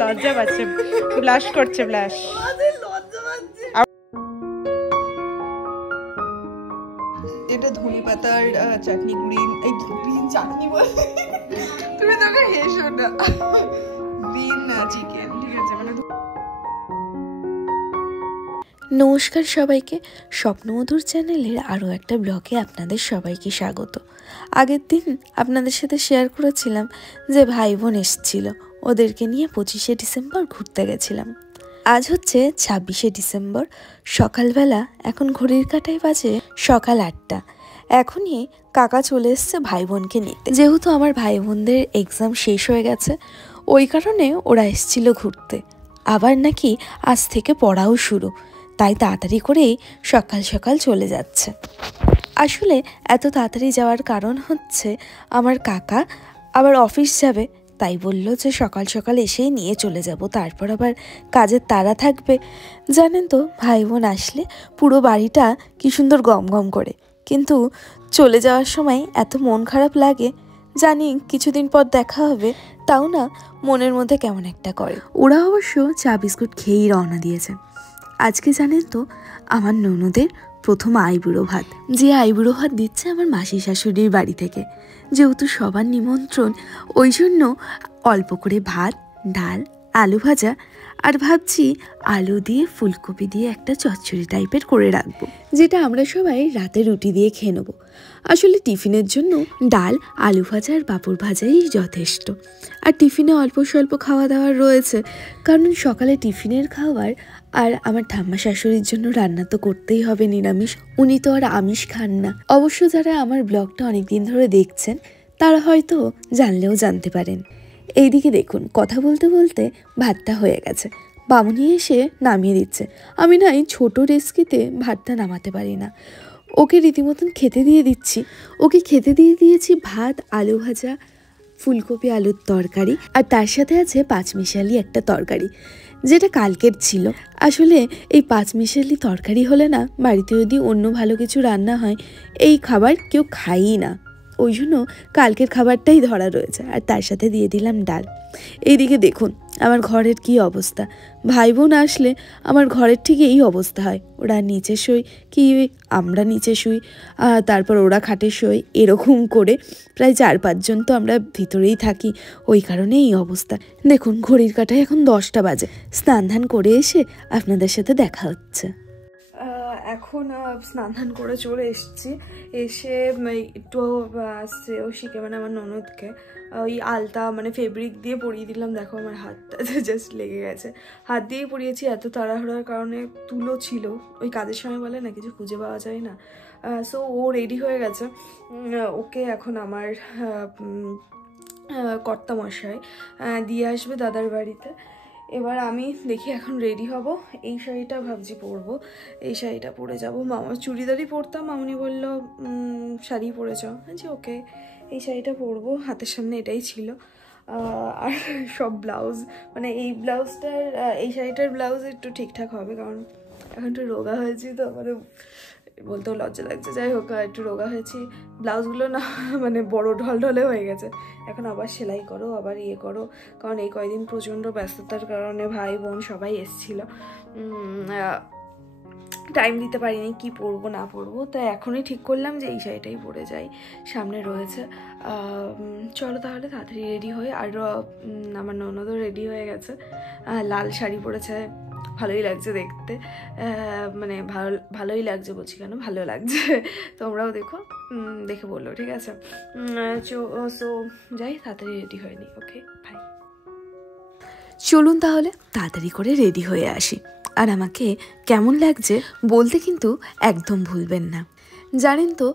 লজ্জা পাচ্ছে, ব্লাশ করছে, ব্লাশ। এটা ধনে পাতার চাটনি, গ্রিন চাটনি বল, তুমি তোকে হেসো না, গ্রিন চিকেন, ঠিক আছে মানে। নমস্কার সবাইকে, স্বপ্নমধুর চ্যানেলের আরও একটা ব্লগে আপনাদের সবাইকে স্বাগত। আগের দিন আপনাদের সাথে শেয়ার করেছিলাম যে ভাই বোন এসেছিল, ওদেরকে নিয়ে 25শে ডিসেম্বর ঘুরতে গেছিলাম। আজ হচ্ছে 26শে ডিসেম্বর, সকালবেলা, এখন ঘড়ির কাঁটায় বাজে সকাল 8টা। এখনই কাকা চলে এসছে ভাই বোনকে নিতে। যেহেতু আমার ভাই বোনদের এক্সাম শেষ হয়ে গেছে, ওই কারণে ওরা এসেছিল ঘুরতে। আবার নাকি আজ থেকে পড়াও শুরু, তাই তাড়াতাড়ি করেই সকাল সকাল চলে যাচ্ছে। আসলে এত তাড়াতাড়ি যাওয়ার কারণ হচ্ছে আমার কাকা আবার অফিস যাবে, তাই বলল যে সকাল সকাল এসেই নিয়ে চলে যাব, তারপর আবার কাজের তাড়া থাকবে। জানেন তো, ভাই বোন আসলে পুরো বাড়িটা কি সুন্দর গম গম করে, কিন্তু চলে যাওয়ার সময় এত মন খারাপ লাগে। জানি কিছুদিন পর দেখা হবে, তাও না মনের মধ্যে কেমন একটা করে। ওরা অবশ্য চা বিস্কুট খেয়েই রওনা দিয়েছে। আজকে জানেন তো, আমার ননদের প্রথম আইবুড়ো ভাত, যে আইবুড়ো ভাত দিচ্ছে আমার মাসি শাশুড়ির বাড়ি থেকে। যেহেতু সবার নিমন্ত্রণ, ওই জন্য অল্প করে ভাত, ডাল, আলু ভাজা, আর ভাবছি আলু দিয়ে ফুলকপি দিয়ে একটা চচ্চড়ি টাইপের করে রাখবো, যেটা আমরা সবাই রাতে রুটি দিয়ে খেয়ে নেবো। আসলে টিফিনের জন্য ডাল, আলু ভাজা আর পাঁপড় ভাজাই যথেষ্ট। আর টিফিনে অল্প স্বল্প খাওয়া দাওয়া রয়েছে, কারণ সকালে টিফিনের খাবার আর আমার ঠাম্মা শাশুড়ির জন্য রান্না তো করতেই হবে নিরামিষ, উনি তো আর আমিষ খান না। অবশ্য যারা আমার ব্লগটা অনেকদিন ধরে দেখছেন তারা হয়তো জানলেও জানতে পারেন। এইদিকে দেখুন, কথা বলতে বলতে ভাতটা হয়ে গেছে, বামুনি এসে নামিয়ে দিচ্ছে। আমি না এই ছোটো রেস্কিতে ভাতটা নামাতে পারি না, ওকে রীতিমতন খেতে দিয়ে দিচ্ছি। ওকে খেতে দিয়ে দিয়েছি ভাত, আলু ভাজা, ফুলকপি আলুর তরকারি, আর তার সাথে আছে পাঁচমিশালি একটা তরকারি, যেটা কালকের ছিল। আসলে এই পাঁচমিশালি তরকারি হলে না, বাড়িতে যদি অন্য ভালো কিছু রান্না হয়, এই খাবার কেউ খায়ই না, ওই জন্য কালকের খাবারটাই ধরা রয়েছে। আর তার সাথে দিয়ে দিলাম ডাল। এইদিকে দেখুন আমার ঘরের কি অবস্থা। ভাই বোন আসলে আমার ঘরের ঠিক এই অবস্থা হয়। ওরা নিচে শোয়, কি আমরা নিচে শুই, তারপর ওরা খাটে শোয়, এরকম করে প্রায় 4-5 জন তো আমরা ভিতরেই থাকি, ওই কারণে এই অবস্থা। দেখুন ঘড়ির কাঁটায় এখন 10টা বাজে। স্নান ধান করে এসে আপনাদের সাথে দেখা হচ্ছে। এখন স্নান ধান করে চলে এসেছি, এসে একটু শিখে মানে আমার ননদকে ওই আলতা মানে ফেব্রিক দিয়ে পরিয়ে দিলাম। দেখো আমার হাতটা জাস্ট লেগে গেছে, হাত দিয়েই পরিয়েছি, এত তাড়াহুড়ার কারণে তুলো ছিল, ওই কাজের সময় বলে না কিছু খুঁজে পাওয়া যায় না। সো ও রেডি হয়ে গেছে, ওকে এখন আমার কর্তামশাই দিয়ে আসবে দাদার বাড়িতে। এবার আমি দেখি এখন রেডি হব, এই শাড়িটা ভাবছি পরবো, এই শাড়িটা পরে যাব। মামা চুড়িদারই পরতাম, মামনি বললো শাড়ি পরে যাও, আচ্ছা ওকে এই শাড়িটা পরবো, হাতের সামনে এটাই ছিল। আর সব ব্লাউজ মানে এই ব্লাউজটার এই শাড়িটার ব্লাউজ একটু ঠিকঠাক হবে, কারণ এখন একটু রোগা হয়েছি তো, মানে বলতেও লজ্জা লাগছে। যাই হোক, একটু রোগা হয়েছি, ব্লাউজগুলো না মানে বড় ঢলঢলে হয়ে গেছে, এখন আবার সেলাই করো, আবার ইয়ে করো, কারণ এই কয়দিন প্রচণ্ড ব্যস্ততার কারণে ভাই বোন সবাই এসেছিল, টাইম দিতে পারিনি কি পরবো না পরবো। তাই এখনই ঠিক করলাম যে এই শাড়িটাই পরে যাই, সামনে রয়েছে। চলো তাহলে তাড়াতাড়ি রেডি হয়ে। আর আমার ননদও রেডি হয়ে গেছে, লাল শাড়ি পরেছে, ভালোই লাগছে দেখতে, মানে ভালোই লাগছে বলছি কেন, ভালো লাগছে, তোমরাও দেখো, দেখে বললো, ঠিক আছে। সো যাই, তাড়াতাড়ি রেডি হয়ে নিই, ওকে বাই। চলুন তাহলে তাড়াতাড়ি করে রেডি হয়ে আসি। আর আমাকে কেমন লাগছে বলতে কিন্তু একদম ভুলবেন না। জানেন তো,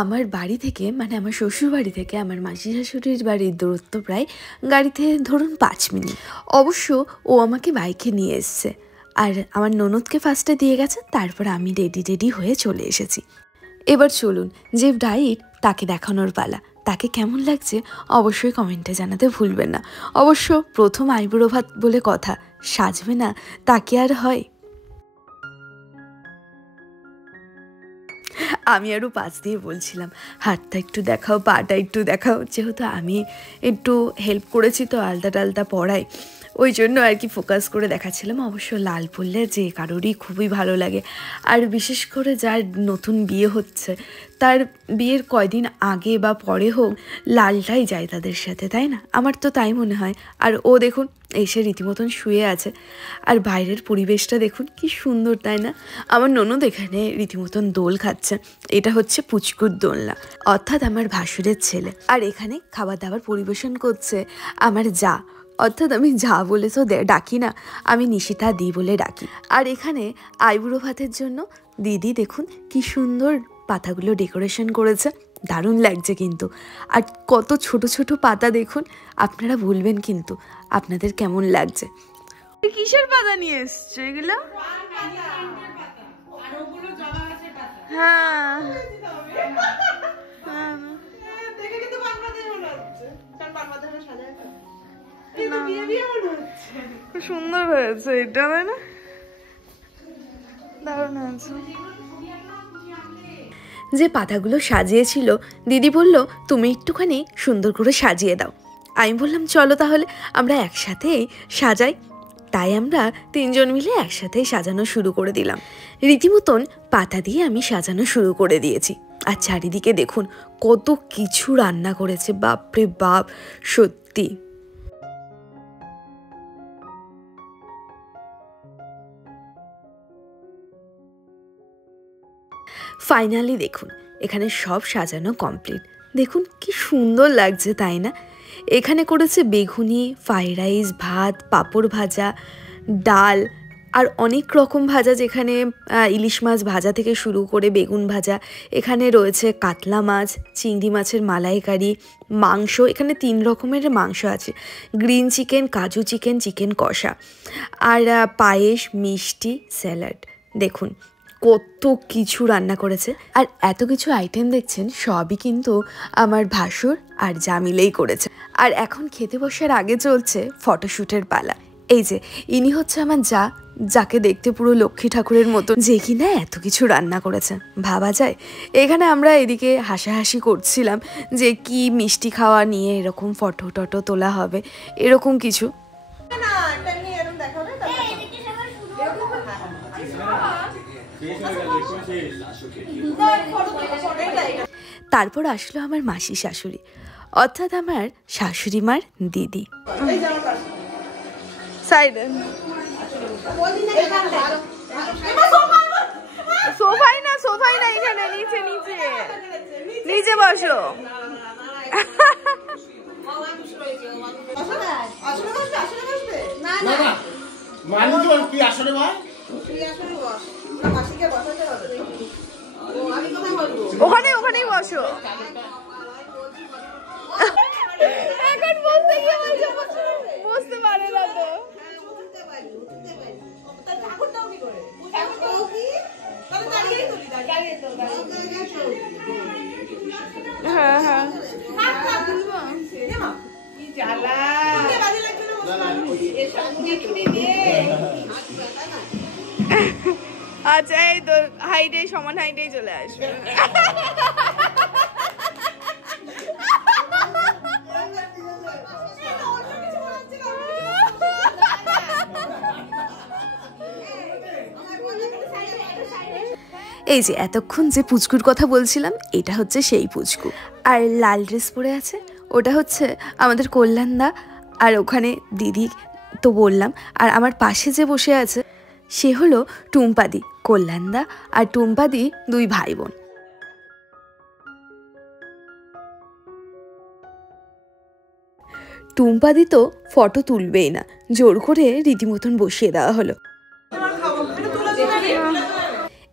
আমার বাড়ি থেকে মানে আমার শ্বশুর বাড়ি থেকে আমার মাসি শাশুড়ির বাড়ির দূরত্ব প্রায় গাড়িতে ধরুন 5 মিনিট। অবশ্য ও আমাকে বাইকে নিয়ে এসছে, আর আমার ননদকে ফার্স্টে দিয়ে গেছে, তারপর আমি রেডি হয়ে চলে এসেছি। এবার চলুন যে ব্রাইড তাকে দেখানোর পালা, তাকে কেমন লাগছে অবশ্যই কমেন্টে জানাতে ভুলবেন না। অবশ্য প্রথম আইবুড়ো ভাত বলে কথা, সাজবে না তা কি আর হয়। আমি আরও পাশ দিয়ে বলছিলাম হাতটা একটু দেখাও, পাটা একটু দেখাও, যেহেতু আমি একটু হেল্প করেছি তো আলতা টালতা পরাই, ওই জন্য আর কি ফোকাস করে দেখাচ্ছিলাম। অবশ্য লাল পরলে যে কারোরই খুবই ভালো লাগে, আর বিশেষ করে যার নতুন বিয়ে হচ্ছে তার বিয়ের কয়দিন আগে বা পরে হোক লালটাই যায় তাদের সাথে, তাই না? আমার তো তাই মনে হয়। আর ও দেখুন এসে রীতিমতন শুয়ে আছে, আর বাইরের পরিবেশটা দেখুন কি সুন্দর, তাই না? আমার ননদ এখানে রীতিমতন দোল খাচ্ছে। এটা হচ্ছে পুচকুর দোলনা, অর্থাৎ আমার ভাসুরের ছেলে। আর এখানে খাবার দাবার পরিবেশন করছে আমার যা, অর্থাৎ আমি যা বলে তো ডাকি না, আমি নিশিতা দি বলে ডাকি। আর এখানে আইবুড়ো ভাতের জন্য দিদি দেখুন কি সুন্দর পাতাগুলো ডেকোরেশন করেছে, দারুণ লাগছে কিন্তু। আর কত ছোট ছোট পাতা দেখুন, আপনারা বলবেন কিন্তু আপনাদের কেমন লাগছে। কিসের পাতা নিয়ে এসছে এগুলো? হ্যাঁ খুব সুন্দর হয়েছে এটা, তাই না? দারুণ হয়েছে। যে পাতাগুলো সাজিয়েছিল দিদি বলল তুমি একটুখানি সুন্দর করে সাজিয়ে দাও। আমি বললাম চলো তাহলে আমরা একসাথেই সাজাই। তাই আমরা তিনজন মিলে একসাথেই সাজানো শুরু করে দিলাম। রীতিমতন পাতা দিয়ে আমি সাজানো শুরু করে দিয়েছি। আর চারিদিকে দেখুন কত কিছু রান্না করেছে, বাপরে বাপ, সত্যি। ফাইনালি দেখুন এখানে সব সাজানো কমপ্লিট। দেখুন কি সুন্দর লাগছে, তাই না? এখানে করেছে বেগুনি, ফ্রাইড রাইস, ভাত, পাঁপড় ভাজা, ডাল আর অনেক রকম ভাজা, যেখানে ইলিশ মাছ ভাজা থেকে শুরু করে বেগুন ভাজা। এখানে রয়েছে কাতলা মাছ, চিংড়ি মাছের মালাইকারি, মাংস, এখানে 3 রকমের মাংস আছে, গ্রিন চিকেন, কাজু চিকেন, চিকেন কষা, আর পায়েস, মিষ্টি, স্যালাড। দেখুন কত কিছু রান্না করেছে। আর এত কিছু আইটেম দেখছেন সবই কিন্তু আমার ভাসুর আর যা মিলেই করেছে। আর এখন খেতে বসার আগে চলছে ফটোশ্যুটের পালা। এই যে ইনি হচ্ছে আমার যা, যাকে দেখতে পুরো লক্ষ্মী ঠাকুরের মতো, যে কিনা এত কিছু রান্না করেছে, ভাবা যায়। এখানে আমরা এদিকে হাসাহাসি করছিলাম যে কি মিষ্টি খাওয়া নিয়ে এরকম ফটো টটো তোলা হবে, এরকম কিছু। তারপর আসলো আমার মাসি শাশুড়ি, অর্থাৎ আমার শাশুড়ি মার দিদি। সোফাই না, সোফাই না, এখানে নিচে নিচে নিচে বসো। ওখানে ওখানেই বসো। এখন বসতে গিয়ে বসতে পারে না তো। হ্যাঁ হ্যাঁ আচ্ছা, এই তো হাইটে সমান হাইটেই চলে আসবে। এই যে এতক্ষণ যে পুচকুর কথা বলছিলাম, এটা হচ্ছে সেই পুচকু। আর লাল ড্রেস পরে আছে ওটা হচ্ছে আমাদের কল্যাণদা। আর ওখানে দিদি তো বললাম, আর আমার পাশে যে বসে আছে সে হলো টুম্পাদি। কল্যাণদা আর টুম্পাদি 2 ভাই বোন। টুম্পাদি তো ফটো তুলবেই না, জোর করে রীতিমতন বসিয়ে দেওয়া হলো।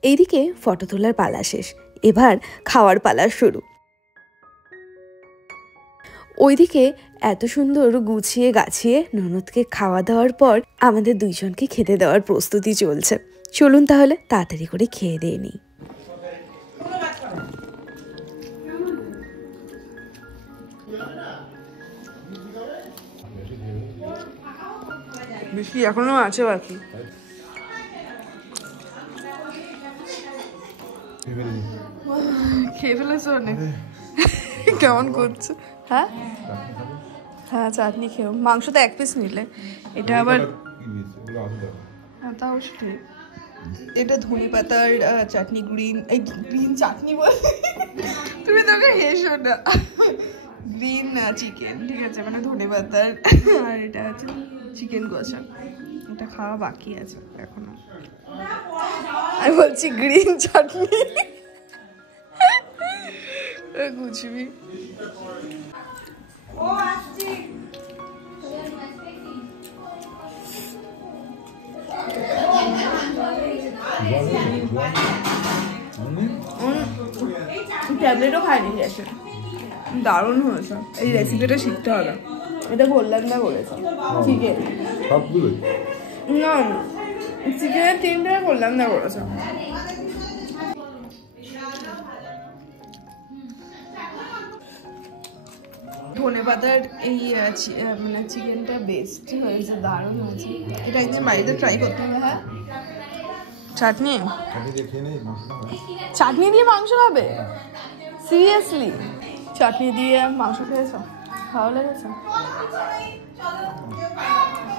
এইদিকে ফটো তোলার পালা শেষ, এবার খাওয়ার পালা শুরু। ওইদিকে এত সুন্দর গুছিয়ে গাছিয়ে ননদকে খাওয়া দাওয়ার পর আমাদের 2 জনকে খেতে দেওয়ার প্রস্তুতি চলছে। চলুন তাহলে তাড়াতাড়ি করে খেয়ে দিয়ে নিই। বেশি এখনো আছে বাকি। খেয়ে ফেলেছো অনেক? কেমন করছো? হ্যাঁ হ্যাঁ, চাটনি খেও। মাংস তো 1 পিস নিলে, এটা আবার তাও ঠিক। এটা ধনে পাতার চাটনি, গ্রিন চাটনি বল, তুমি তোকে হেসো না, গ্রিন চিকেন, ঠিক আছে, মানে ধনে পাতার, আর এটা আছে চিকেন কষা। এটা খাওয়া বাকি আছে এখনো। আমি বলছি গ্রিন চাটনি গুছবি। ট্যাবলেটও খাইনি গ্যাসে, দারুণ হয়েছে। এই রেসিপিটা শিখতে হবে। এটা বললাম না বলেছে চিকেন, না চিকেনের 3টা বললাম না বলেছে। ধনে পাতার এই মানে চিকেনটা বেস্ট হয়েছে, দারুণ হয়েছে। এটা একদিন বাড়িতে ট্রাই করতে হবে। হ্যাঁ, চাটনি চাটনি দিয়ে মাংস খাবে? সিরিয়াসলি? চাটনি দিয়ে মাংস খেয়েছ? ভালো লেগেছে?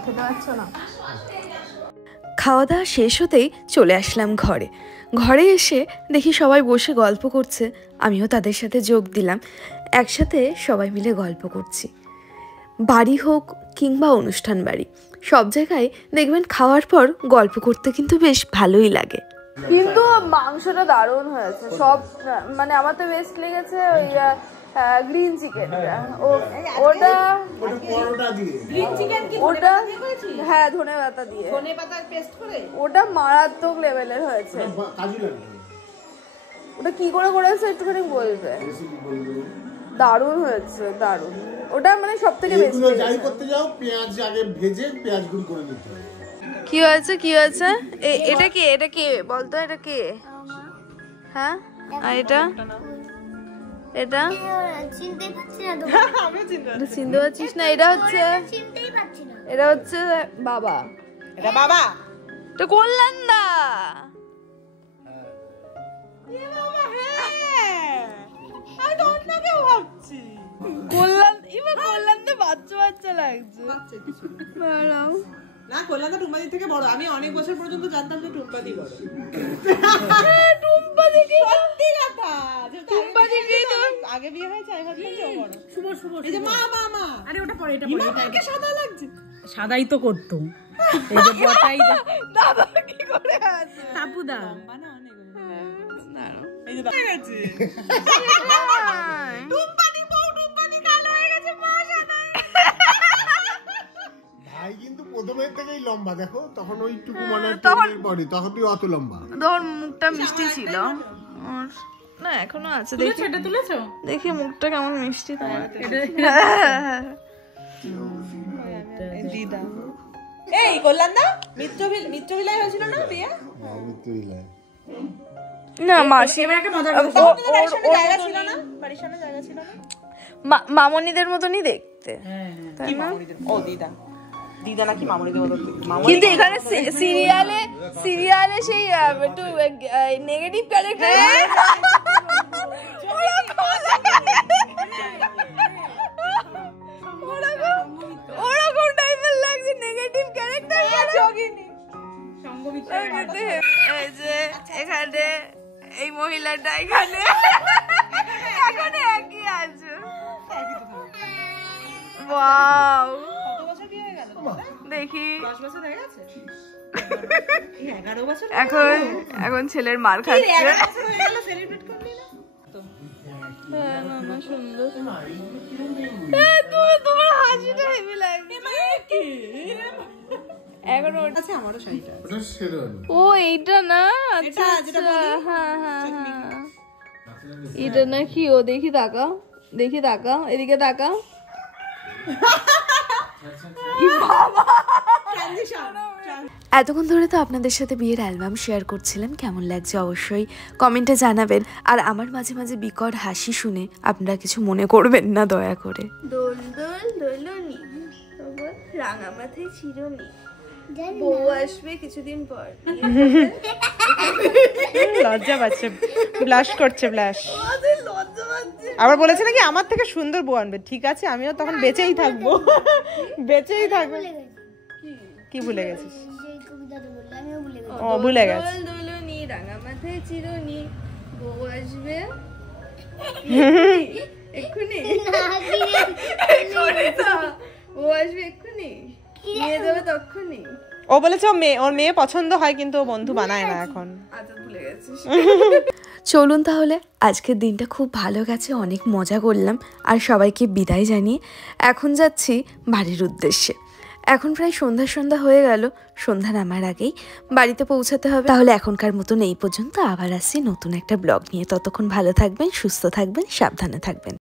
খেতে পারছ না? খাওয়া দাওয়া শেষ হতেই চলে আসলাম ঘরে। ঘরে এসে দেখি সবাই বসে গল্প করছে, আমিও তাদের সাথে যোগ দিলাম। একসাথে সবাই মিলে গল্প করছি। বাড়ি হোক কিংবা অনুষ্ঠান বাড়ি, সব জায়গায় দেখবেন খাওয়ার পর গল্প করতে কিন্তু বেশ ভালোই লাগে। কিন্তু মাংসটা দারুণ হয়েছে সব, মানে আমার তো বেস্ট লেগেছে ওই গ্রিন চিকেনটা। ওটা ওটা হ্যাঁ ধনে পাতা দিয়ে, ধনে পাতার পেস্ট করে, ওটা মারাত্মক লেভেলের হয়েছে। ওটা কি করে করেছে একটুখানি বলবে? দারুণ হয়েছে, দারুণ। ওটা মানে সব থেকে বেশি যাই করতে যাও পেঁয়াজ আগে ভেজে পেঁয়াজ গুঁড়ো করে নিতে হবে। কি হয়েছে কি হয়েছে? এটা কে, এটা কে বলতো, এটা কে? হ্যাঁ, আর এটা এটা চিনতে পারছি না তো, আমিও চিনতে পারছিস না? এটা হচ্ছে চিনতেই পারছি না, এটা হচ্ছে বাবা, এটা বাবা, এটা কল্যাণ দা। এ বাবা, হ্যাঁ আমি তো অন্য কেউ ভাবছি। কল্যাণ, এবার কল্যাণ তো বাচ্চা বাচ্চা লাগছে। বাড়াও না, কল্যাণ তো টুম্পাদি থেকে বড়। আমি অনেক বছর পর্যন্ত জানতাম যে টুম্পাদি বড়। টুম্পাদি কি সত্যি কথা? টুম্পাদি কি তো আগে বিয়ে হয়েছে, আমি ভাবতাম যে ও বড়। শুভ শুভ, এই যে মা মা মা, আরে ওটা পরে, এটা পরে, এটা সাদা লাগছে। সাদাই তো করতো, এই যে বটাই দাদা কি করে আছে তাপুদা বানা অনেক না, এই যে দাদা গেছে টুম্পাদি বউ, টুম্পাদি কালো হয়ে গেছে, মা সাদা। ভাই কিন্তু প্রথমের থেকেই লম্বা, দেখো তখন ওইটুকু মনে হয় ট্রেনের বডি, তখন তুই অত লম্বা। তখন মুখটা মিষ্টি ছিল না, এখনো আছে। দেখি এটা তুলেছো, দেখি মুখটা কেমন মিষ্টি তোমার। দিদা এই কল্যাণ দা মিত্রবিলায় হয়েছিল না বিয়ে? মিত্রবিলায় না, মাসি জায়গা ছিল না, বাড়ির সামনে জায়গা ছিল না, মামনিদের মতনই দেখতে। তাই না? ও দিদা, দিদা নাকি মামনিদের মতো, কিন্তু এখানে সিরিয়ালে সেই একটু নেগেটিভ ক্যারেক্টার। ওরকম টাইপের লাগছে, নেগেটিভ ক্যারেক্টার। এই যে এখানে এই মহিলাটা এখানে এখানে একই আছে। ওয়াও, দেখি এখন ছেলের মার খাচ্ছে। তোমার হাসিটা হেভি লাগছে। এখন আমারও শাড়িটা, ও এইটা না? আচ্ছা হ্যাঁ হ্যাঁ হ্যাঁ, এটা নাকি? ও দেখি তাকাও, দেখি তাকাও, এদিকে তাকাও। এতক্ষণ ধরে তো আপনাদের সাথে বিয়ের অ্যালবাম শেয়ার করছিলাম, কেমন লাগছে অবশ্যই কমেন্টে জানাবেন। আর আমার মাঝে মাঝে বিকট হাসি শুনে আপনারা কিছু মনে করবেন না দয়া করে। দোল দোল দোলনি, রাঙা মাথায় চিরনি, বউ আসবে কিছুদিন পর। লজ্জা পাচ্ছে, ব্লাশ করছে, ব্লাশ। আবার বলেছে নাকি আমার থেকে সুন্দর বউ আনবে। ঠিক আছে, আমিও তখন বেঁচেই থাকবো, বেঁচেই থাকবো। কি ভুলে গেছিস? সেই কবিতাটা বললে আমিও ভুলে গেছি। ও ভুলে গেছি। দোল দোলনি রাঙা মাথায় চিরুনি, বউ আসবে এক্ষুনি, ও আসবে এক্ষুনি, নিয়ে যাবে তক্ষুনি। ও বলেছে ওর মেয়ে পছন্দ হয় কিন্তু ও বন্ধু বানায় না এখন। আচ্ছা ভুলে গেছিস। চলুন তাহলে, আজকের দিনটা খুব ভালো গেছে, অনেক মজা করলাম। আর সবাইকে বিদায় জানিয়ে এখন যাচ্ছি বাড়ির উদ্দেশ্যে। এখন প্রায় সন্ধ্যা হয়ে গেল, সন্ধ্যা নামার আগেই বাড়িতে পৌঁছাতে হবে। তাহলে এখনকার মতন এই পর্যন্ত, আবার আসছি নতুন একটা ব্লগ নিয়ে। ততক্ষণ ভালো থাকবেন, সুস্থ থাকবেন, সাবধানে থাকবেন।